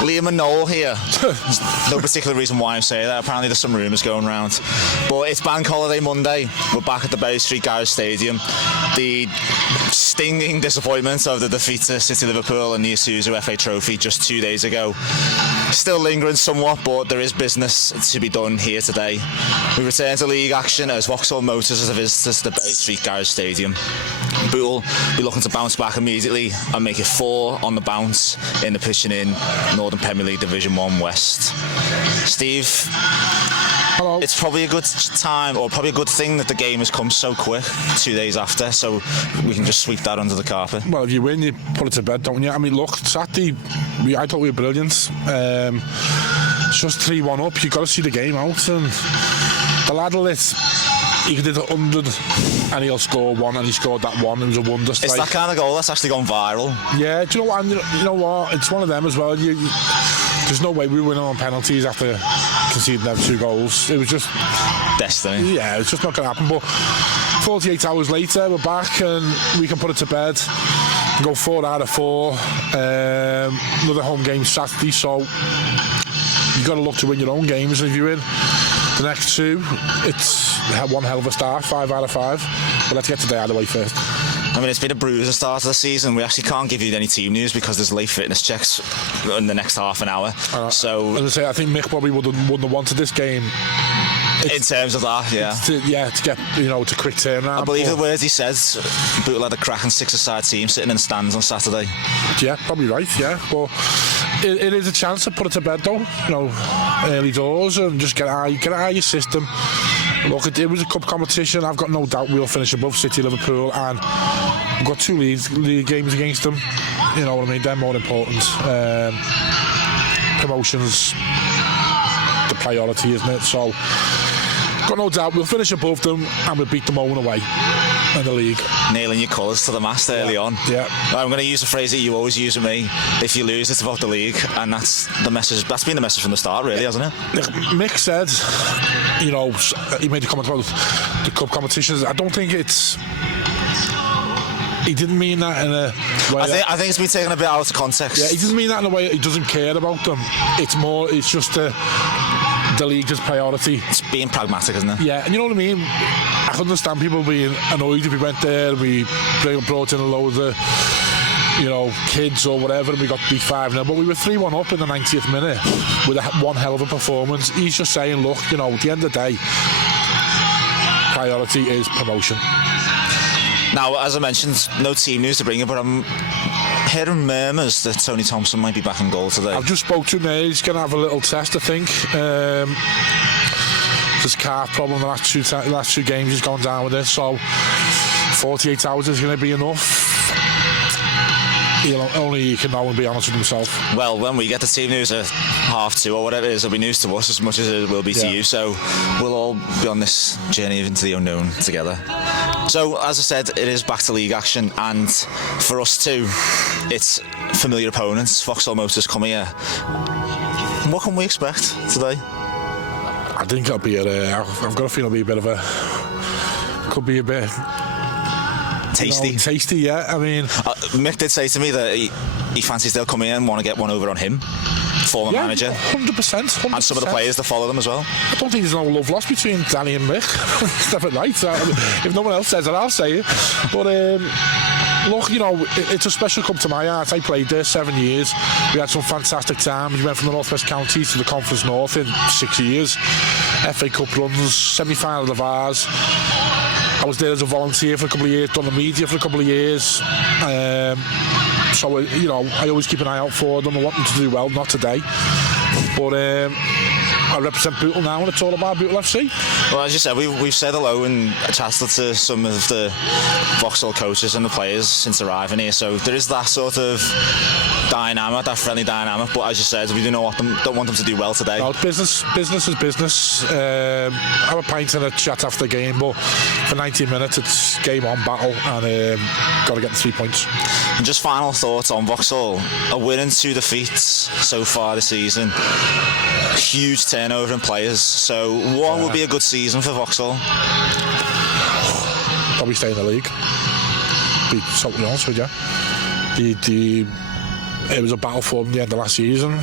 Liam and Noel here. No particular reason why I'm saying that. Apparently there's some rumours going around. But it's Bank Holiday Monday. We're back at the Berry Street Garage Stadium. The stinging disappointment of the defeat to City Liverpool and the Isuzu FA Trophy just 2 days ago. Still lingering somewhat, but there is business to be done here today. We return to league action as Vauxhall Motors as a visitor to the Berry Street Garage Stadium. Bootle be looking to bounce back immediately and make it 4 on the bounce in the Pitching In Northern Premier League Division 1 West. Steve, hello. It's probably a good time, or probably a good thing that the game has come so quick 2 days after, so we can just sweep that under the carpet. Well, if you win, you put it to bed, don't you? I mean, look, Saturday, I thought we were brilliant. It's just 3-1 up. You've got to see the game out, and the lad will he did 100 and he'll score 1, and he scored that 1. It was a wonder strike. It's that kind of goal that's actually gone viral. Yeah, do you know what? And you know what? It's one of them as well. There's no way we win on penalties after conceding them 2 goals. It was just destiny. Yeah, it's just not going to happen. But 48 hours later, we're back and we can put it to bed. Go 4 out of 4. Another home game Saturday, so you've got to look to win your own games. And if you win the next 2, it's one hell of a start, 5 out of 5. But let's get today out of the way first. I mean, it's been a bruising start to the season. We actually can't give you any team news because there's late fitness checks in the next half an hour. So, as I say, I think Mick probably wouldn't have wanted this game. In terms of that, yeah. To get, it's a quick turnaround. I believe the words he says, Bootle had a cracking 6-a-side team sitting in the stands on Saturday. Yeah, probably right, yeah. But it is a chance to put it to bed, though. Early doors, and just get out of your system. Look, it was a cup competition. I've got no doubt we'll finish above City, Liverpool, and we've got 2 league games against them. You know what I mean? They're more important. Promotions, the priority, isn't it? So, got no doubt we'll finish above them and we'll beat them home and away in the league. Nailing your colours to the mast early on. Yeah. I'm going to use a phrase that you always use with me. If you lose, it's about the league, and that's the message. That's been the message from the start, really, hasn't it? Mick said, he made a comment about the cup competitions. I don't think it's. He didn't mean that in a way. I think it's been taken a bit out of context. Yeah, he doesn't mean that in a way. He doesn't care about them. It's just the league is priority. It's being pragmatic, isn't it? Yeah, and you know what I mean? I can understand people being annoyed if we went there and we brought in a load of kids or whatever, and we got beat 5-0, but we were 3-1 up in the 90th minute with one hell of a performance. He's just saying, look, at the end of the day, priority is promotion. Now, as I mentioned, no team news to bring you, but I'm hearing murmurs that Tony Thompson might be back in goal today. I've just spoke to him there. He's going to have a little test, I think. There's a calf problem the last two games he's gone down with it, so 48 hours is going to be enough. Only he can know and be honest with himself. Well, when we get the team news at 2:30 or whatever it is, it'll be news to us as much as it will be to you. So we'll all be on this journey into the unknown together. So, as I said, it is back to league action, and for us too, it's familiar opponents. Vauxhall Motors come here. What can we expect today? I think it'll be I've got a feeling it'll be a bit of a. Could be a bit. Tasty. Tasty, yeah. I mean, Mick did say to me that he fancies they'll come in and want to get one over on him, former manager. 100%. And some of the players that follow them as well. I don't think there's no love lost between Danny and Mick. Step it right. If no one else says it, I'll say it. But look, it's a special cup to my heart. I played there 7 years. We had some fantastic times. We went from the North West Counties to the Conference North in 6 years. FA Cup runs, semi-final of the Vars. I was there as a volunteer for a couple of years, done the media for a couple of years. So, I always keep an eye out for them. I want them to do well, not today. But I represent Bootle now, and it's all about Bootle FC. Well, as you said, we've said hello and chatted to some of the Vauxhall coaches and the players since arriving here. So there is that sort of dynamic, that friendly dynamic. But as you said, we don't want them to do well today. No, business is business. Have a pint and a chat after the game, but for 90 minutes it's game on, battle, and got to get the 3 points. And just final thoughts on Vauxhall. A win and 2 defeats so far this season. Huge turnover in players. So what will be a good season for Vauxhall? Probably stay in the league. Be totally honest with you. it was a battle for them the end of last season.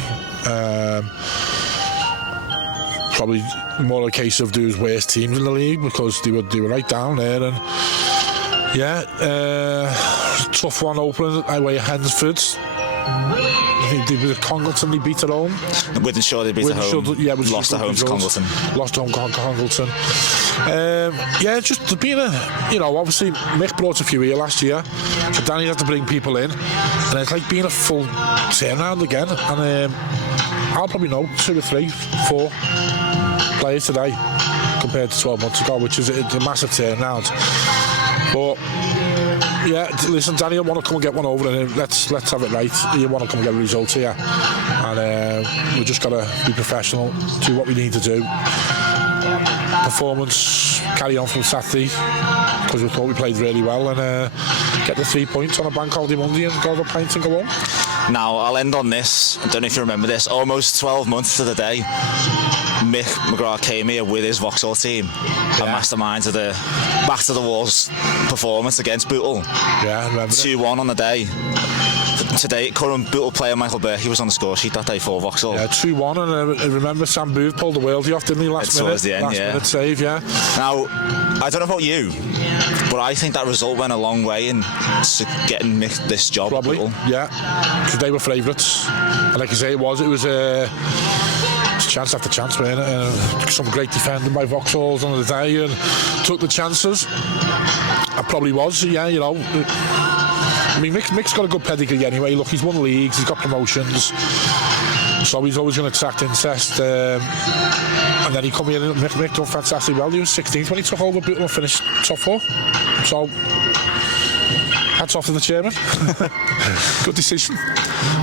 Probably more a case of those worst teams in the league because they were right down there, and tough one opening away at Hednesford. I think they were Congleton, they beat at home. Wythenshawe they beat at home. Lost at home to Congleton. Lost at home to Congleton. Just being obviously Mick brought a few here last year, so Danny had to bring people in, and it's like being a full turnaround again. And I'll probably know 2 or 3, 4 players today compared to 12 months ago, which is a massive turnaround. But listen, Danny, you want to come and get one over, and let's have it right. You want to come and get a result here, and we just got to be professional, do what we need to do. Performance carry on from Saturday because we thought we played really well, and get the 3 points on a bank holiday Monday and go have a pint and go home. Now I'll end on this. I don't know if you remember this. Almost 12 months to the day, Mick McGrath came here with his Vauxhall team and masterminded the back to the walls performance against Bootle. Yeah, I remember 2-1 on the day. Today, current Bootle player Michael Berkey was on the score sheet that day for Vauxhall. Yeah, 2-1, and I remember Sam Booth pulled the worldie off, didn't he, last minute? Towards the end, last minute save, yeah. Now, I don't know about you, but I think that result went a long way in getting Mick this job. Probably, yeah, because they were favourites, and like I say, it was chance after chance, wasn't it? Some great defending by Vauxhalls on the day, and took the chances. I probably was, I mean, Mick's got a good pedigree anyway. Look, he's won leagues, he's got promotions, so he's always going to attract interest. And then he come in and Mick done fantastic well. He was 16th when he took over Bootle and finished top 4. So, hats off to the chairman. Good decision.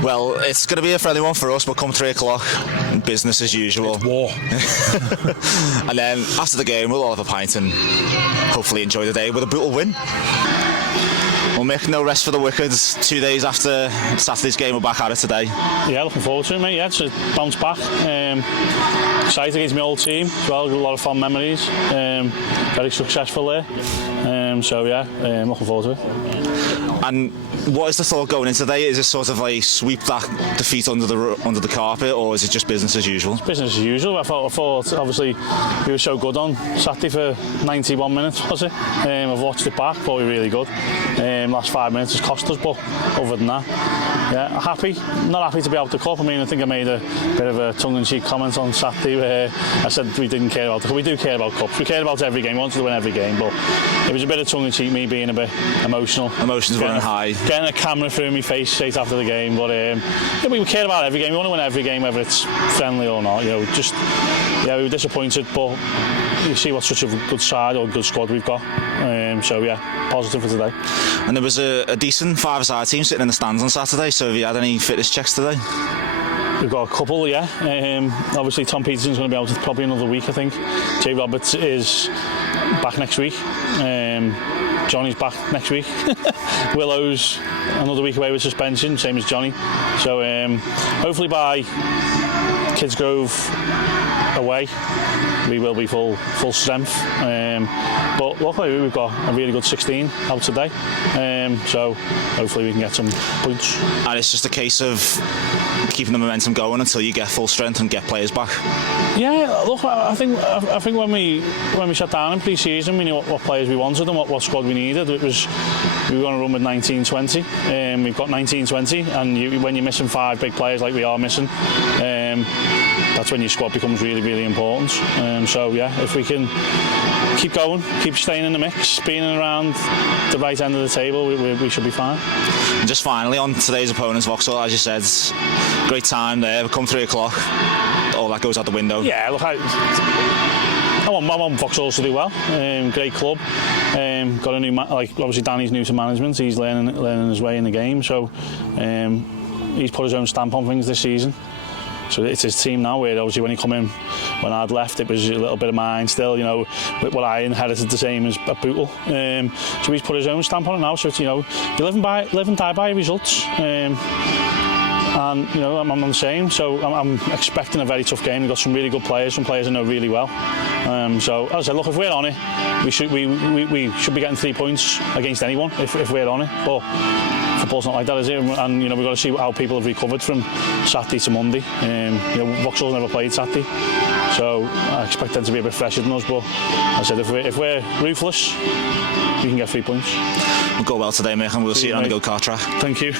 Well, it's going to be a friendly one for us, but come 3 o'clock, business as usual. It's war. And then after the game, we'll all have a pint and hopefully enjoy the day with a Bootle win. Well, Mick, no rest for the Wickeds. 2 days after Saturday's game, we're back at it today. Yeah, looking forward to it, mate. Yeah, to bounce back. Excited against my old team as well. Got a lot of fond memories. Very successful there. I'm looking forward to it. And what is the thought going into today? Is it sort of like sweep that defeat under the carpet, or is it just business as usual? It's business as usual. I thought obviously we were so good on Saturday for 91 minutes, was it? I've watched it back, thought we were really good. Last 5 minutes has cost us, but other than that, yeah, not happy to be out the cup. I mean, I think I made a bit of a tongue-in-cheek comment on Saturday where I said we didn't care about the cup. We do care about cups. We care about every game. We wanted to win every game, but it was a bit of tongue-in-cheek, me being a bit emotional. Emotions running high. Getting a camera through my face straight after the game, but we care about every game. We want to win every game, whether it's friendly or not. We were disappointed, but you see what such a good side or good squad we've got. Positive for today. And there was a decent 5-a-side team sitting in the stands on Saturday, so have you had any fitness checks today? We've got a couple, yeah. Obviously Tom Peterson's going to be out for probably another week, I think. Jay Roberts is back next week. Johnny's back next week. Willow's another week away with suspension, same as Johnny. So hopefully by Kidsgrove away we will be full strength. But luckily we've got a really good 16 out today. So hopefully we can get some points. And it's just a case of keeping the momentum going until you get full strength and get players back. Yeah, look, I think when we sat down in pre-season, we knew what players we wanted and what squad we needed. We were going to run with 19-20. We've got 19-20, and when you're missing 5 big players like we are missing, that's when your squad becomes really, really important. If we can keep going, keep staying in the mix, being around the right end of the table, we should be fine. And just finally, on today's opponents, Vauxhall, as you said, great time there. Come 3 o'clock, all that goes out the window. Yeah, look, I want Vauxhall to do well. Great club. Got a new obviously Danny's new to management. He's learning his way in the game. So he's put his own stamp on things this season. So it's his team now, where obviously when he come in, when I'd left, it was a little bit of mine still, but what I inherited the same as at Bootle. So he's put his own stamp on it now, so it's, you live and die by results. and you know I'm on the same. So I'm expecting a very tough game. We've got some really good players, some players I know really well. So as I said, look, if we're on it, we should be getting 3 points against anyone if we're on it. But football's not like that, is it? And you know we've got to see how people have recovered from Saturday to Monday. You know, Vauxhall's never played Saturday, so I expect them to be a bit fresher than us. But as I said, if we're ruthless, we can get 3 points. We'll go well today, Mick, and we'll see you on the go-kart track. Thank you.